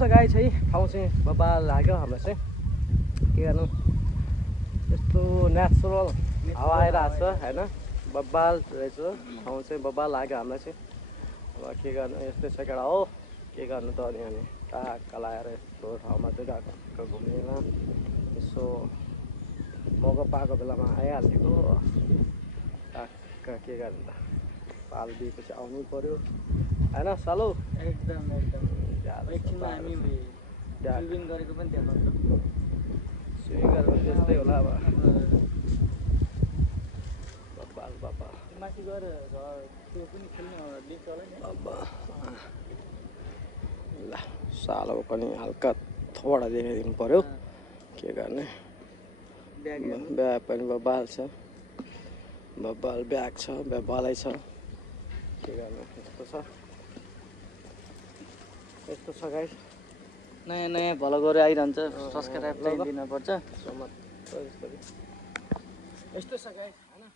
छ गाइस है, ठाउँ चाहिँ बबाल लाग्यो हाम्रो चाहिँ। के गर्नु, यस्तो नेचुरल हावा आइरहेको छ होइन, बबाल रहेछ ठाउँ चाहिँ, बबाल लाग्यो हामीलाई चाहिँ। अब के गर्नु, यस्तै छ केटा हो, के गर्नु त अनि हामी टाक्क लगाएर यस्तो ठाउँमा चाहिँ गएको घुम्नेमा। यसो मौका पाएको बेलामा आइहालेको टाक्क, के गर्नु त, पाल दिएपछि आउनै पर्यो होइन सालो। एकदम एकछिनमा हामी स्विमिङ गरेको पनि देखाउँछौँ। स्विमिङ गरेको त्यस्तै होला अब। बबाल बबाल माथि गएर त्यो पनि खेल्ने देख्छ होला नि। अब ल सालो पनि हल्का थोडा देखाइदिनु पर्यो, के गर्ने। ब्याग पनि बबाल छ, बबाल ब्याग छ, बबालै छ, के गर्नु। यस्तो छ गाइस। नयाँ भलो गरेर आइरहन्छ, सब्सक्राइब चाहिँ दिनुपर्छ। यस्तो छ गाइस होइन।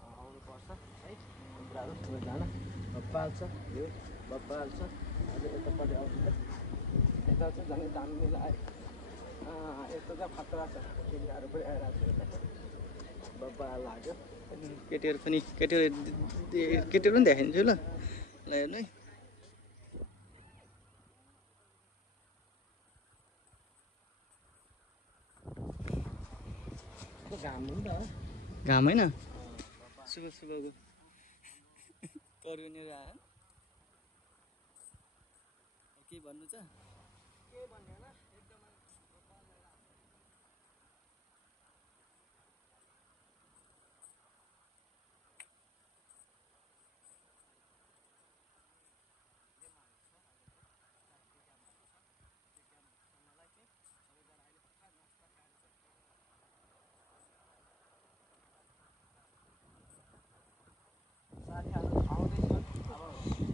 आउनुपर्छ है कुखुराहरू सबैजना। बब्बाल छ यो, बब्बाल छ। अझै यतापट्टि आउँछ, यता चाहिँ झन् दामी मिलायो। यस्तो चाहिँ खतरा छ, चिडियाहरू पनि आइरहेको छ यतापट्टि, बब्बाल लाग्यो। केटीहरू पनि देखाइदिन्छु ल हेर्नु है। घाम होइन, सुबहको तरुनेर आयो। के भन्नु छ?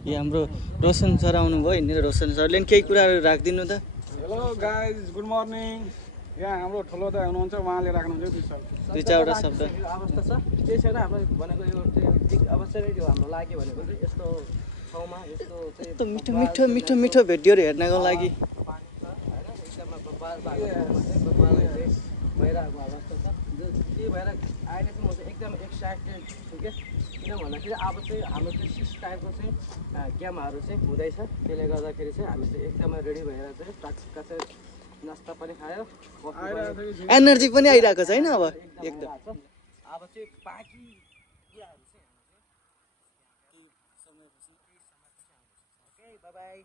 यो हाम्रो रोशन सर आउनुभयो, हिँडेर रोशन सरले पनि केही कुराहरू राखिदिनु त। Hello guys, good morning. यहाँ हाम्रो ठुलो दाइ हुनुहुन्छ, उहाँले राख्नुहुन्छ दुई चारवटा शब्द। अवस्था छ त्यही छैन हाम्रो भनेको, यो चाहिँ ठिक अवस्था नै त्यो हाम्रो लाग्यो भनेको चाहिँ यस्तो ठाउँमा यस्तो चाहिँ यस्तो मिठो भिडियोहरू हेर्नको लागि एकदमै बब्बाल भएको ठाउँमा चाहिँ बब्बाल चाहिँ भइरहेको अवस्था छ। त्यही भएर अहिले चाहिँ म चाहिँ एकदम एक्साइटेड छु क्या, किन भन्दाखेरि अब चाहिँ हाम्रो चाहिँ 6 टाइपको चाहिँ गेमहरू चाहिँ हुँदैछ। त्यसले गर्दाखेरि चाहिँ हामी चाहिँ एकदमै रेडी भएर चाहिँ टक्क चाहिँ नास्ता पनि खायो, एनर्जी पनि आइरहेको छ होइन अब एकदम। अब चाहिँ बाँकी कुराहरू चाहिँ हामी चाहिँ केही समयपछि आउँछ। Okay, by by.